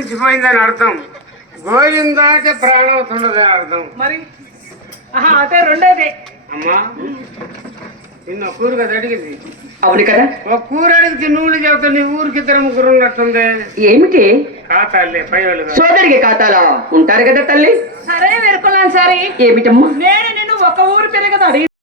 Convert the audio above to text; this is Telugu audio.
మించిపోయిందని అర్థం. గోవిందా అంటే ప్రాణం అవుతుండదని అర్థం. మరి అదే రెండోదే. అమ్మా నిన్న కూర కదా అడిగింది. అవును కదా. ఒక కూర అడిగితే నువ్వులు చెబుతా నీ ఊరికి ఇద్దరు ముగ్గురు ఉన్నట్టుంది. ఏమిటి ఖాతాలే పై వాళ్ళు సోదరికి ఖాతాలో ఉంటారు కదా తల్లి. సరే వెరుకున్నాను సరే. ఏమిటమ్మా నేను నిన్ను ఒక ఊరు పెరగదు